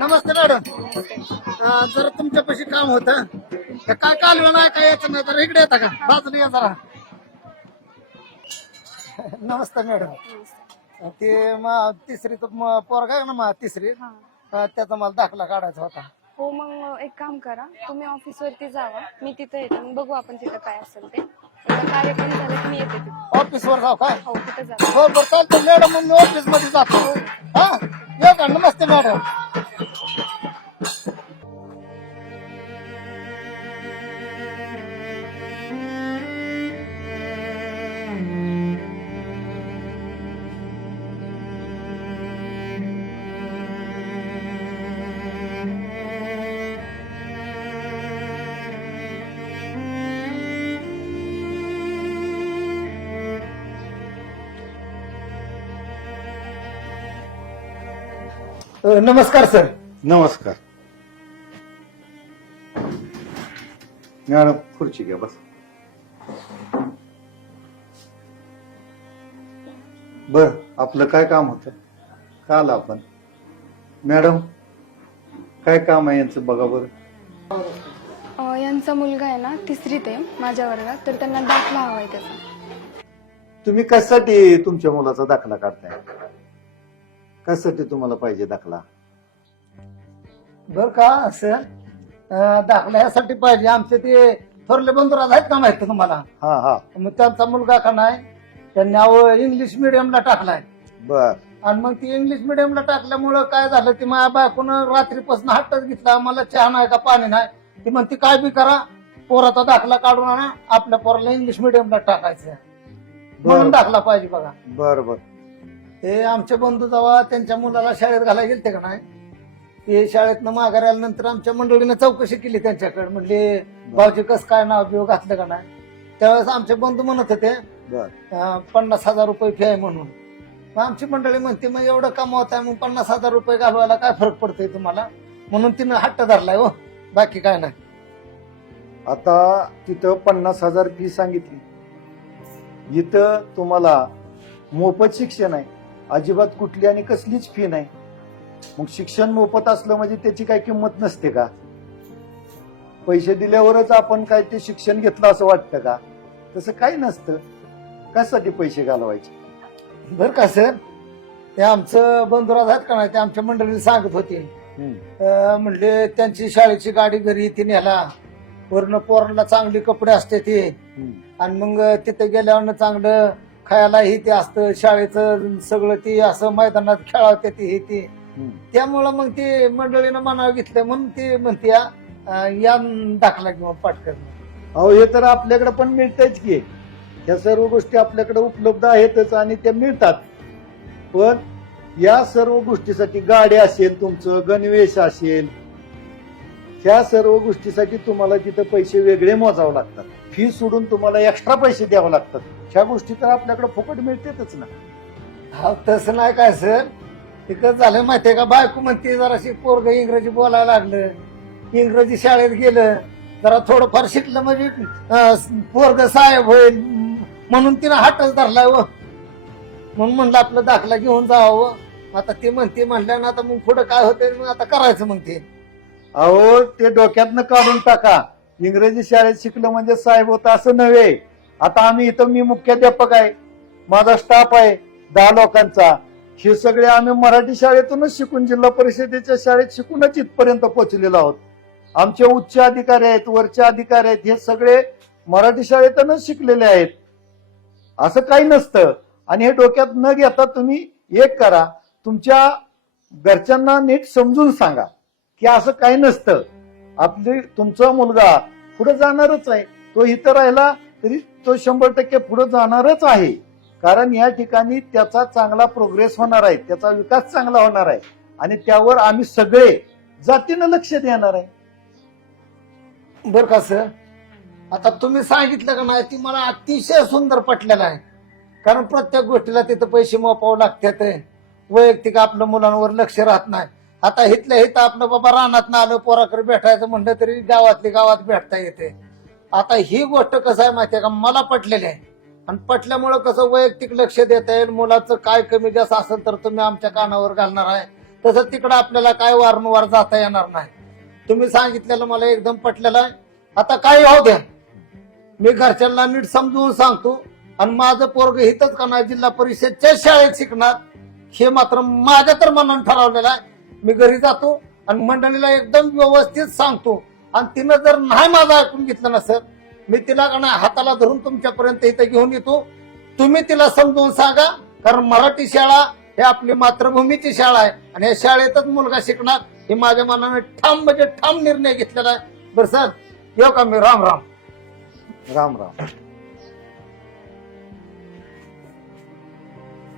नमस्ते madam. जर तुमच्यापाशी काम होतं तर काय कालवण आहे काय याचं नाही तर इकडे येता का बाजूला या जरा. नमस्ते मॅडम. ते तिसरी पोरगा आहे ना तिसरी त्याचा मला दाखला काढायचा होता. हो मग एक काम करा, तुम्ही ऑफिसवरती जावा, मी तिथे येते, मग बघू आपण तिथं काय असेल ते. एकदा कार्यक्रम झाला की मी येते तिथे. ऑफिसवर जाऊ काय? हो तिथे जा. हो बरं चालतं मॅडम, मग मी ऑफिस मध्ये जातो. हा येऊ का? नमस्ते मॅडम. नमस्कार सर. नमस्कार मॅडम, खुर्ची घ्या बस. बर, आपलं काय काम होतं काल आपण? मॅडम काय काम आहे यांचं बघा बरं. यांचा मुलगा आहे ना तिसरीत आहे माझ्या वर्गात, तर त्यांना दाखला हवाय त्याचा. तुम्ही कशासाठी तुमच्या मुलाचा दाखला काढताय? कशासाठी तुम्हाला पाहिजे दाखला? बर का सर, दाखला यासाठी पाहिजे. आमचे ते थोरले बंधुराज आहेत का माहिती तुम्हाला? हा हा. मग त्यांचा मुलगा का नाही, त्यांनी अहो इंग्लिश मिडियमला टाकलाय. बर. आणि मग ती इंग्लिश मिडियमला टाकल्यामुळं काय झालं की माझ्या बायकोन रात्रीपासून हट्टच घेतला, मला चहा नाही का पाणी नाही. ती म्हणते काय बी करा, पोराचा दाखला काढून आणा, आपल्या पोराला इंग्लिश मिडियमला टाकायचं म्हणून दाखला पाहिजे बघा. बर बर. ते आमचे बंधू जेव्हा त्यांच्या मुलाला शाळेत घालायला गेलते का नाही, ते शाळेतनं माघारी आल्यानंतर आमच्या मंडळीने चौकशी केली त्यांच्याकडे. म्हणले भाऊजी कसं काय नाव बिव घातलं का नाही. त्यावेळेस आमचे बंधू म्हणत होते 50,000 रुपये फी आहे म्हणून. मग आमची मंडळी म्हणते मग एवढं कमावत आहे, मग 50,000 रुपये घालवायला काय फरक पडतोय तुम्हाला, म्हणून तिनं हट्ट धरलाय. हो बाकी काय नाही. आता तिथं 50,000 फी सांगितली, इथं तुम्हाला मोफत शिक्षण आहे, अजिबात कुठली आणि कसलीच फी नाही. मग शिक्षण मोफत असलं म्हणजे त्याची काही किंमत नसते का? पैसे दिल्यावरच आपण काय ते शिक्षण घेतलं असं वाटतं का? तसं काही नसतं. कशासाठी पैसे घालवायचे? बर का सर, ते आमचं बंधुराज आहेत का नाही, ते आमच्या मंडळीला सांगत होते. म्हणले त्यांची शाळेची गाडी घरी ती न्याला, वरनं पोरांना चांगले कपडे असते ते, आणि मग तिथे गेल्यावर चांगलं खायलाही ते असतं, शाळेचं सगळं ते असं मैदानात खेळावते ते. त्यामुळं मग ते मंडळीनं मनावर घेतलं, म्हणून ते म्हणते या दाखला किंवा पाठकर. अहो हे तर आपल्याकडे पण मिळतच की, ह्या सर्व गोष्टी आपल्याकडे उपलब्ध आहेतच आणि त्या मिळतात. पण या सर्व गोष्टीसाठी गाडी असेल, तुमचं गणवेश असेल, ह्या सर्व गोष्टीसाठी तुम्हाला तिथं पैसे वेगळे मोजावे लागतात. फी सोडून तुम्हाला एक्स्ट्रा पैसे द्यावे लागतात. ह्या गोष्टी तर आपल्याकडे फुकट मिळतेच ना. हा तसं नाही काय सर, ते कसं झालं माहितीये का, बायको म्हणते जराशी पोरग इंग्रजी बोलायला लागलं, इंग्रजी शाळेत गेलं, जरा थोडंफार शिकलं म्हणजे पोरग साहेब होईल, म्हणून तिनं हातच धरलाय. व म्हणून म्हणलं आपलं दाखला घेऊन जावं. आता ते म्हणते म्हणल्यानं आता मग पुढं काय होतंय मग आता करायचं मग ते. अहो ते डोक्यातनं काढून टाका. इंग्रजी शाळेत शिकलं म्हणजे साहेब होता असं नव्हे. आता आम्ही इथं, मी मुख्याध्यापक आहे, माझा स्टाफ आहे 10 लोकांचा. हे सगळे आम्ही मराठी शाळेतूनच शिकून, जिल्हा परिषदेच्या शाळेत शिकूनच इथपर्यंत पोहोचलेलो आहोत. आमचे उच्च अधिकारी आहेत, वरचे अधिकारी आहेत, हे सगळे मराठी शाळेतूनच शिकलेले आहेत. असं काही नसतं. आणि हे डोक्यात न घेता तुम्ही एक करा, तुमच्या घरच्यांना नीट समजून सांगा की असं काही नसतं. तुमचा मुलगा पुढे जाणारच आहे, तो इथं राहिला तरी तो 100% पुढे जाणारच आहे. कारण या ठिकाणी त्याचा चांगला प्रोग्रेस होणार आहे, त्याचा विकास चांगला होणार आहे, आणि त्यावर आम्ही सगळे जातीनं लक्ष देणार आहे. बर का सर, आता तुम्ही सांगितलं का नाही, ती मला अतिशय सुंदर पटलेलं आहे. कारण प्रत्येक गोष्टीला तिथं पैसे मोपावं लागतात, वैयक्तिक आपल्या मुलांवर लक्ष राहत नाही. आता इथल्या इथं आपलं बाबा रानात आलं, पोराकडे भेटायचं म्हणलं तरी गावातली गावात भेटता येते. आता ही गोष्ट कसं आहे माहितीये का, मला पटलेली आहे. आणि पटल्यामुळं कसं वैयक्तिक लक्ष देता येईल, मुलाचं काय कमी जास्त असेल तर तुम्ही आमच्या कानावर घालणार आहे. तसं तिकडं आपल्याला काय वारंवार जाता येणार नाही. तुम्ही सांगितलेलं मला एकदम पटलेलं आहे. आता काही होऊ द्या, मी घरच्यांना नीट समजून सांगतो आणि माझं पोरग हितच का नाही जिल्हा परिषदच्या शाळेत शिकणार हे मात्र माझ्या तर मनानं ठरवलेलं आहे. मी घरी जातो आणि मंडळीला एकदम व्यवस्थित सांगतो आणि तिनं जर नाही माझं ऐकून घेतलं नसेल, मी तिला का नाही हाताला धरून तुमच्यापर्यंत इथं घेऊन येतो. तुम्ही तिला समजून सांगा, कारण मराठी शाळा ही आपली मातृभूमीची शाळा आहे आणि या शाळेतच मुलगा शिकणार हे माझ्या मनाने ठाम म्हणजे ठाम निर्णय घेतलेला आहे. बरं सर, येऊ का मी? राम राम. राम राम.